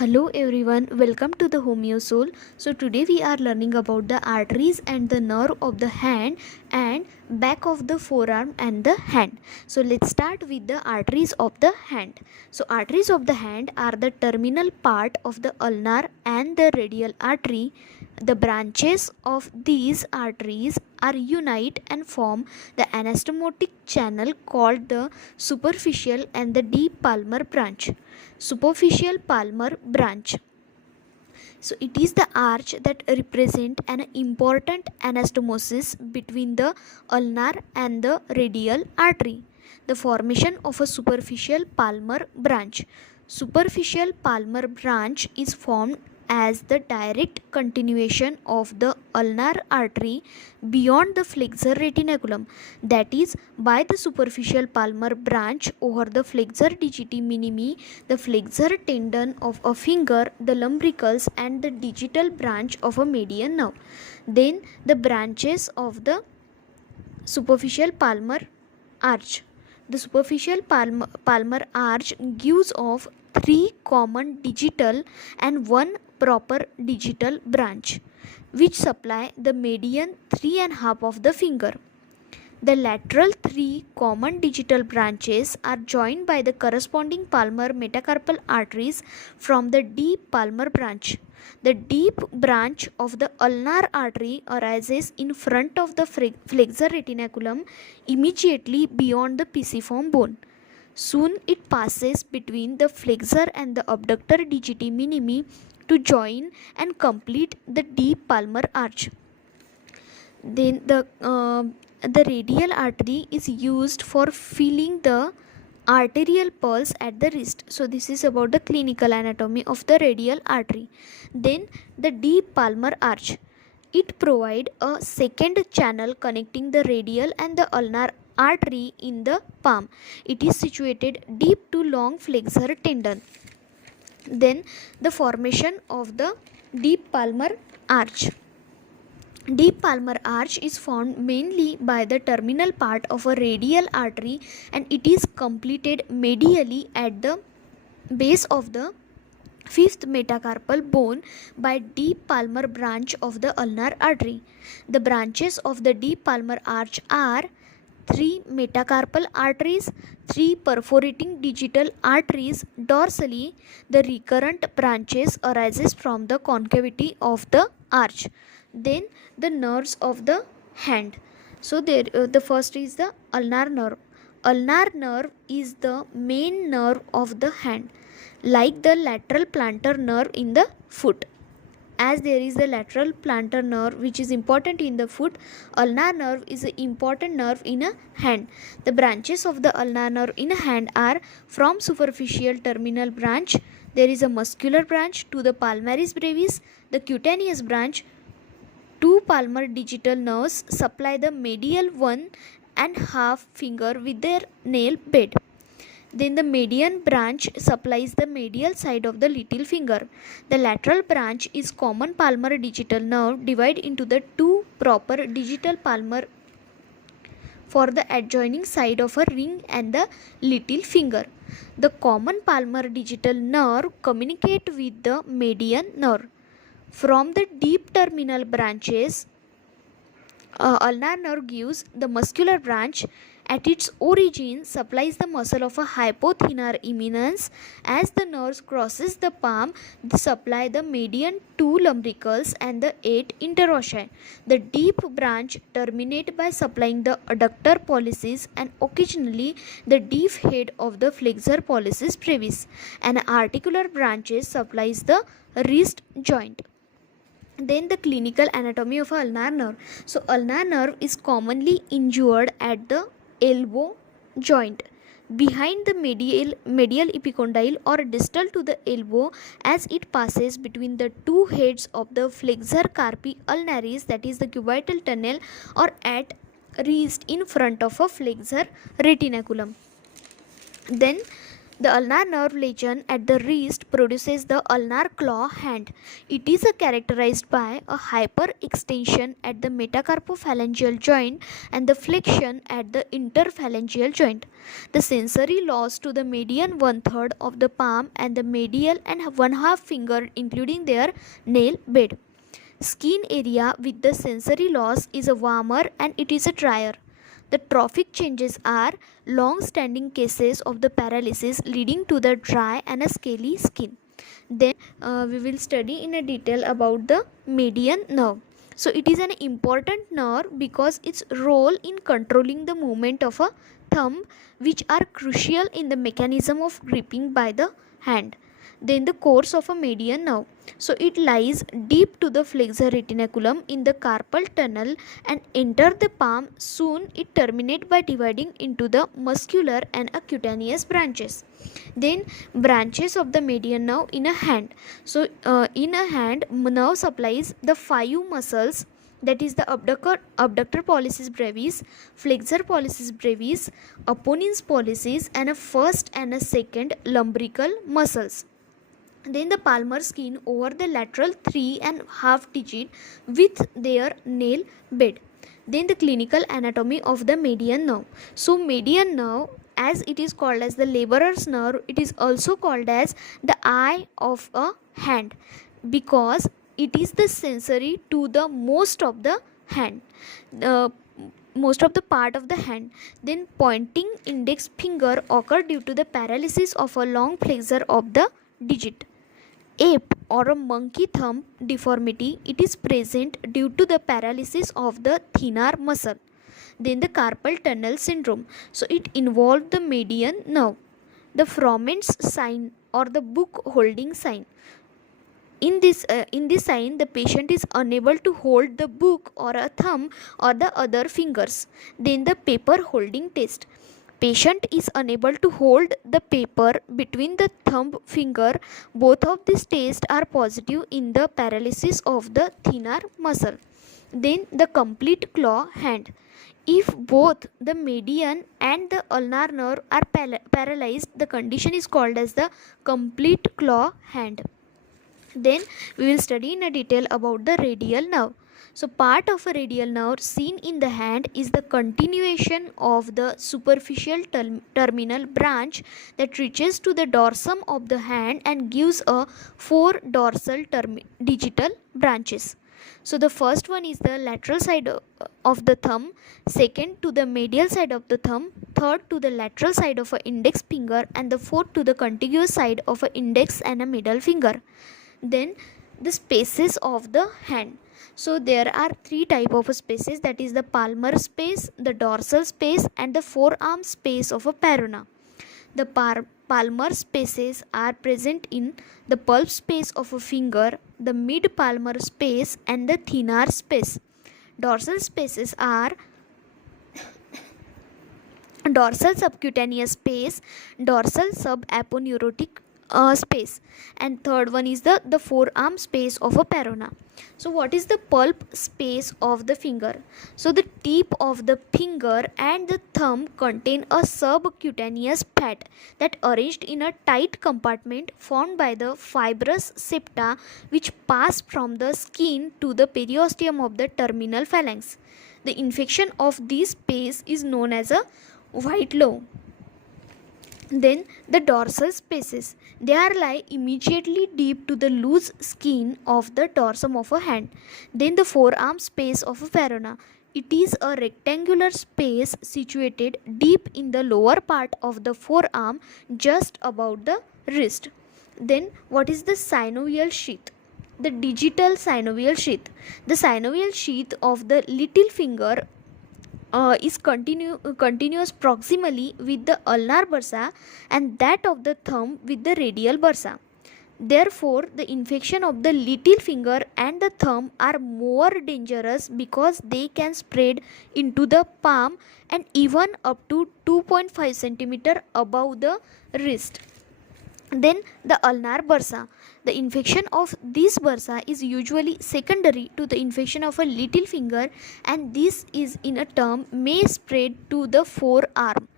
Hello everyone, welcome to the Homoeopathic. So today we are learning about the arteries and the nerve of the hand and back of the forearm and the hand. So let's start with the arteries of the hand. So arteries of the hand are the terminal part of the ulnar and the radial artery. The branches of these arteries are unite and form the anastomotic channel called the superficial and the deep palmar branch. Superficial palmar branch. So it is the arch that represent an important anastomosis between the ulnar and the radial artery. The formation of a superficial palmar branch. Superficial palmar branch is formed as the direct continuation of the ulnar artery beyond the flexor retinaculum, that is, by the superficial palmar branch over the flexor digiti minimi, the flexor tendon of a finger, the lumbricals, and the digital branch of a median nerve. Then the branches of the superficial palmar arch. The superficial palmar arch gives off three common digital and one proper digital branch, which supply the median 3.5 of the finger. The lateral three common digital branches are joined by the corresponding palmar metacarpal arteries from the deep palmar branch. The deep branch of the ulnar artery arises in front of the flexor retinaculum immediately beyond the pisiform bone. Soon it passes between the flexor and the abductor digiti minimi to join and complete the deep palmar arch. Then the radial artery is used for feeling the arterial pulse at the wrist. So this is about the clinical anatomy of the radial artery. Then the deep palmar arch. It provides a second channel connecting the radial and the ulnar artery in the palm. It is situated deep to long flexor tendon. Then the formation of the deep palmar arch. Deep palmar arch is formed mainly by the terminal part of a radial artery, and it is completed medially at the base of the fifth metacarpal bone by deep palmar branch of the ulnar artery. The branches of the deep palmar arch are 3 metacarpal arteries, 3 perforating digital arteries dorsally. The recurrent branches arises from the concavity of the arch. Then the nerves of the hand. So the first is the ulnar nerve. Ulnar nerve is the main nerve of the hand, like the lateral plantar nerve in the foot. As there is the lateral plantar nerve which is important in the foot, ulnar nerve is an important nerve in a hand. The branches of the ulnar nerve in a hand are from superficial terminal branch. There is a muscular branch to the palmaris brevis, the cutaneous branch. Two palmar digital nerves supply the medial 1.5 finger with their nail bed. Then the median branch supplies the medial side of the little finger. The lateral branch is common palmar digital nerve divided into the two proper digital palmar for the adjoining side of a ring and the little finger. The common palmar digital nerve communicate with the median nerve. From the deep terminal branches, ulnar nerve gives the muscular branch. At its origin supplies the muscle of a hypothenar eminence. As the nerve crosses the palm, they supply the median 2 lumbricals and the 8 interosseous. The deep branch terminate by supplying the adductor pollicis and occasionally the deep head of the flexor pollicis brevis. An articular branches supplies the wrist joint. Then the clinical anatomy of ulnar nerve. So ulnar nerve is commonly injured at the elbow joint behind the medial epicondyle or distal to the elbow, as it passes between the two heads of the flexor carpi ulnaris, that is the cubital tunnel, or at wrist in front of a flexor retinaculum. Then The ulnar nerve lesion at the wrist produces the ulnar claw hand. It is characterized by a hyperextension at the metacarpophalangeal joint and the flexion at the interphalangeal joint. The sensory loss to the median one-third of the palm and the medial and one-half finger including their nail bed. Skin area with the sensory loss is a warmer and it is a drier. The trophic changes are long-standing cases of the paralysis leading to the dry and a scaly skin. Then we will study in a detail about the median nerve. So it is an important nerve because its role in controlling the movement of a thumb, which are crucial in the mechanism of gripping by the hand. Then the course of a median nerve. So it lies deep to the flexor retinaculum in the carpal tunnel and enter the palm. Soon it terminates by dividing into the muscular and a cutaneous branches. Then branches of the median nerve in a hand. So in a hand, nerve supplies the 5 muscles, that is the abductor pollicis brevis, flexor pollicis brevis, Aponeurosis pollicis, and a first and a second lumbrical muscles. Then the palmar skin over the lateral 3½ digit with their nail bed. Then the clinical anatomy of the median nerve. So median nerve, as it is called as the laborer's nerve, it is also called as the eye of a hand because it is the sensory to the most of the hand. Most of the part of the hand. Then pointing index finger occur due to the paralysis of a long flexor of the digit. Ape or a monkey thumb deformity, it is present due to the paralysis of the thenar muscle. Then the carpal tunnel syndrome. So it involved the median nerve. The Froment's sign or the book holding sign. In this sign, the patient is unable to hold the book or a thumb or the other fingers. Then the paper holding test. Patient is unable to hold the paper between the thumb finger. Both of these tests are positive in the paralysis of the thenar muscle. Then the complete claw hand. If both the median and the ulnar nerve are paralyzed, the condition is called as the complete claw hand. Then we will study in a detail about the radial nerve. So part of a radial nerve seen in the hand is the continuation of the superficial terminal branch that reaches to the dorsum of the hand and gives a 4 dorsal digital branches. So the first one is the lateral side of the thumb, second to the medial side of the thumb, third to the lateral side of an index finger, and the fourth to the contiguous side of an index and a middle finger. Then the spaces of the hand. So there are 3 types of spaces, that is the palmar space, the dorsal space, and the forearm space of a perona. The palmar spaces are present in the pulp space of a finger, the mid palmar space, and the thenar space. Dorsal spaces are dorsal subcutaneous space, dorsal subaponeurotic space, and third one is the forearm space of a perona. So what is the pulp space of the finger? So the tip of the finger and the thumb contain a subcutaneous fat that arranged in a tight compartment formed by the fibrous septa which pass from the skin to the periosteum of the terminal phalanx. The infection of this space is known as a white low. Then the dorsal spaces, they are lie immediately deep to the loose skin of the dorsum of a hand. Then the forearm space of a perona, it is a rectangular space situated deep in the lower part of the forearm just above the wrist. Then what is the synovial sheath? The digital synovial sheath. The synovial sheath of the little finger is continuous proximally with the ulnar bursa and that of the thumb with the radial bursa. Therefore, the infection of the little finger and the thumb are more dangerous because they can spread into the palm and even up to 2.5 cm above the wrist. Then the ulnar bursa. The infection of this bursa is usually secondary to the infection of a little finger and this is in a term may spread to the forearm.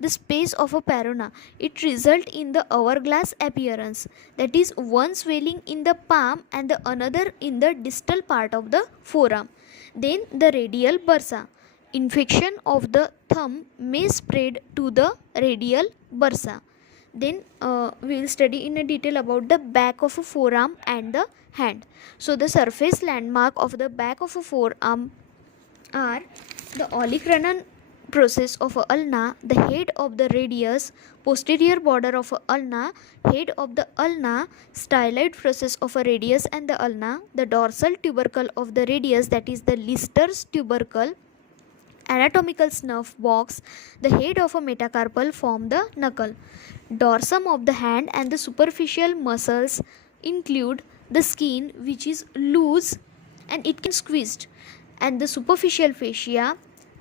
the space of a perona. It results in the hourglass appearance, that is one swelling in the palm and the another in the distal part of the forearm. Then the radial bursa. Infection of the thumb may spread to the radial bursa. Then we will study in a detail about the back of a forearm and the hand. So the surface landmark of the back of a forearm are the olecranon process of a ulna, the head of the radius, posterior border of a ulna, head of the ulna, styloid process of a radius and the ulna, the dorsal tubercle of the radius, that is the Lister's tubercle, anatomical snuff box, the head of a metacarpal form the knuckle. Dorsum of the hand and the superficial muscles include the skin, which is loose and it can squeezed, and the superficial fascia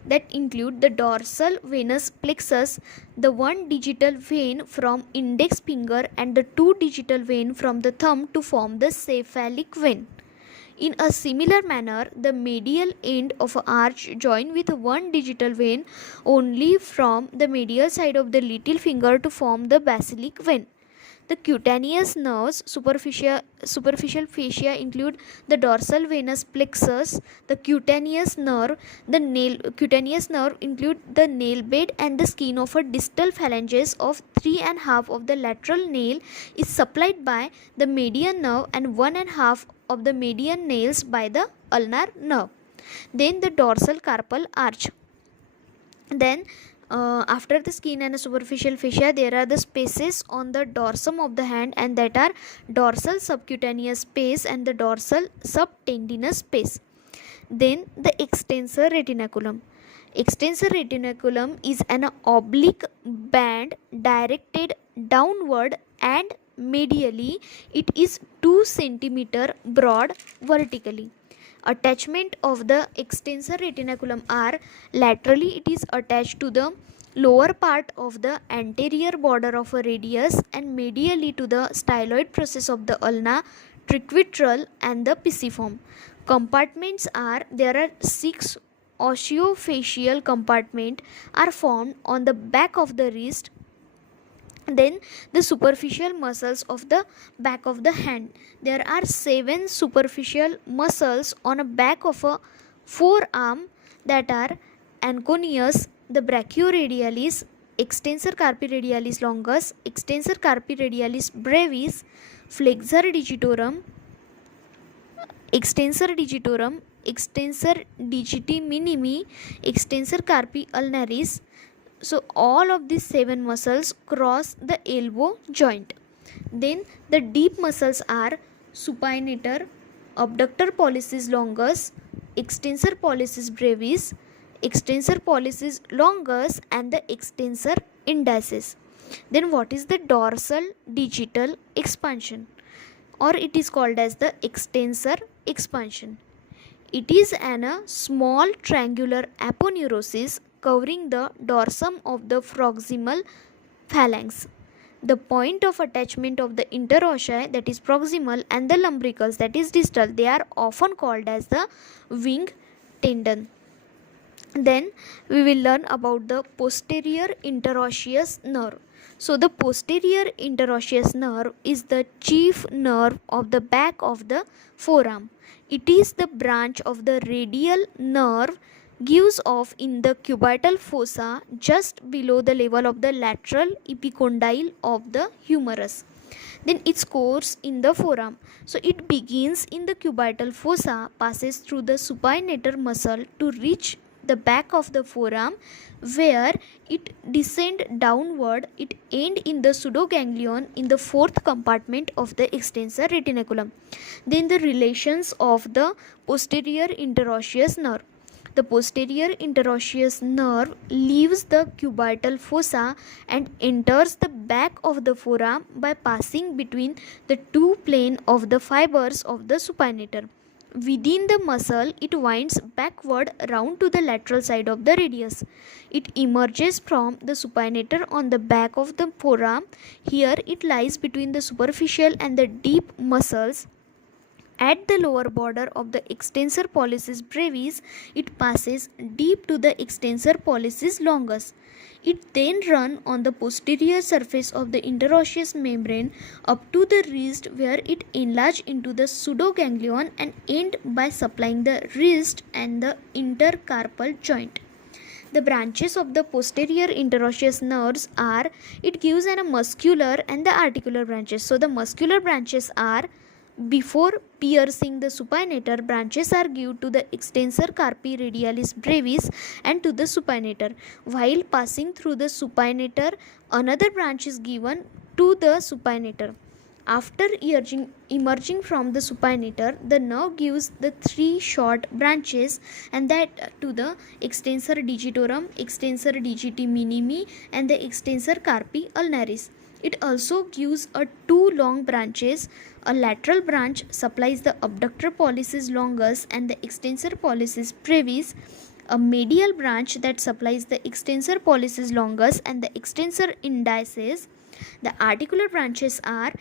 that include the dorsal venous plexus, the one digital vein from index finger and the two digital vein from the thumb to form the cephalic vein. In a similar manner, the medial end of an arch join with one digital vein only from the medial side of the little finger to form the basilic vein. The cutaneous nerves, superficial fascia include the dorsal venous plexus, the cutaneous nerve, cutaneous nerve include the nail bed and the skin of a distal phalanges of 3.5 of the lateral nail is supplied by the median nerve and 1.5 of the median nails by the ulnar nerve. Then the dorsal carpal arch. Then after the skin and superficial fascia, there are the spaces on the dorsum of the hand, and that are dorsal subcutaneous space and the dorsal subtendinous space. Then the extensor retinaculum. Extensor retinaculum is an oblique band directed downward and medially. It is 2 cm broad vertically. Attachment of the extensor retinaculum are laterally it is attached to the lower part of the anterior border of a radius and medially to the styloid process of the ulna, triquetral and the pisiform. Compartments are, there are 6 osseofacial compartment are formed on the back of the wrist. Then the superficial muscles of the back of the hand. There are 7 superficial muscles on a back of a forearm, that are anconeus, the brachioradialis, extensor carpi radialis longus, extensor carpi radialis brevis, flexor digitorum, extensor digitorum, extensor digiti minimi, extensor carpi ulnaris. So all of these 7 muscles cross the elbow joint. Then the deep muscles are supinator, abductor pollicis longus, extensor pollicis brevis, extensor pollicis longus and the extensor indicis. Then what is the dorsal digital expansion, or it is called as the extensor expansion? It is a small triangular aponeurosis covering the dorsum of the proximal phalanx. The point of attachment of the interossei, that is proximal, and the lumbricals, that is distal, they are often called as the wing tendon. Then we will learn about the posterior interosseous nerve. So the posterior interosseous nerve is the chief nerve of the back of the forearm. It is the branch of the radial nerve gives off in the cubital fossa just below the level of the lateral epicondyle of the humerus. Then its course in the forearm. So it begins in the cubital fossa, passes through the supinator muscle to reach the back of the forearm, where it descend downward. It end in the pseudoganglion in the 4th compartment of the extensor retinaculum. Then the relations of the posterior interosseous nerve. The posterior interosseous nerve leaves the cubital fossa and enters the back of the forearm by passing between the 2 planes of the fibers of the supinator. Within the muscle, it winds backward round to the lateral side of the radius. It emerges from the supinator on the back of the forearm. Here it lies between the superficial and the deep muscles At the lower border of the extensor pollicis brevis, it passes deep to the extensor pollicis longus. It then runs on the posterior surface of the interosseous membrane up to the wrist, where it enlarges into the pseudoganglion and ends by supplying the wrist and the intercarpal joint. The branches of the posterior interosseous nerves are, it gives a muscular and the articular branches. So the muscular branches are, before piercing the supinator, branches are given to the extensor carpi radialis brevis and to the supinator. While passing through the supinator, another branch is given to the supinator. After emerging from the supinator, the nerve gives the three short branches, and that to the extensor digitorum, extensor digiti minimi, and the extensor carpi ulnaris. It also gives two long branches. A lateral branch supplies the abductor pollicis longus and the extensor pollicis brevis. A medial branch that supplies the extensor pollicis longus and the extensor indicis. The articular branches are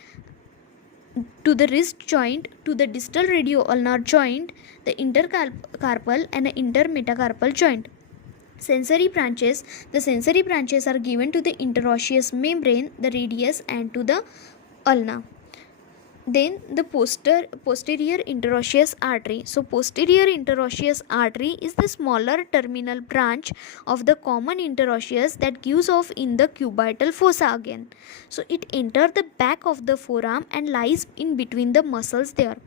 to the wrist joint, to the distal radio-ulnar joint, the intercarpal and the intermetacarpal joint. Sensory branches, the sensory branches are given to the interosseous membrane, the radius, and to the ulna. Then the posterior interosseous artery. So posterior interosseous artery is the smaller terminal branch of the common interosseous that gives off in the cubital fossa again. So it enters the back of the forearm and lies in between the muscles there.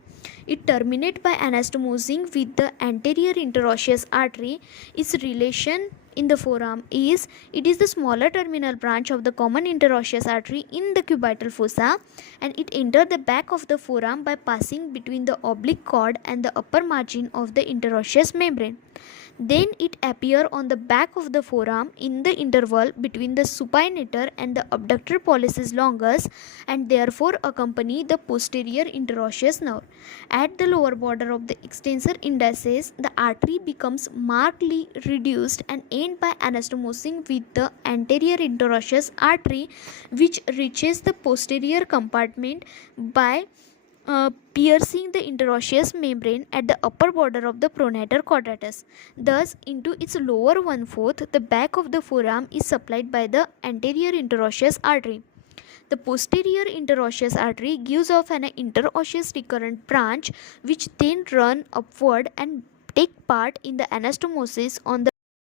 It terminates by anastomosing with the anterior interosseous artery. Its relation in the forearm is, it is the smaller terminal branch of the common interosseous artery in the cubital fossa, and it enters the back of the forearm by passing between the oblique cord and the upper margin of the interosseous membrane. Then it appears on the back of the forearm in the interval between the supinator and the abductor pollicis longus, and therefore accompany the posterior interosseous nerve. At the lower border of the extensor indicis, the artery becomes markedly reduced and ends by anastomosing with the anterior interosseous artery, which reaches the posterior compartment by piercing the interosseous membrane at the upper border of the pronator quadratus. Thus, into its lower 1/4, the back of the forearm is supplied by the anterior interosseous artery. The posterior interosseous artery gives off an interosseous recurrent branch, which then run upward and take part in the anastomosis on the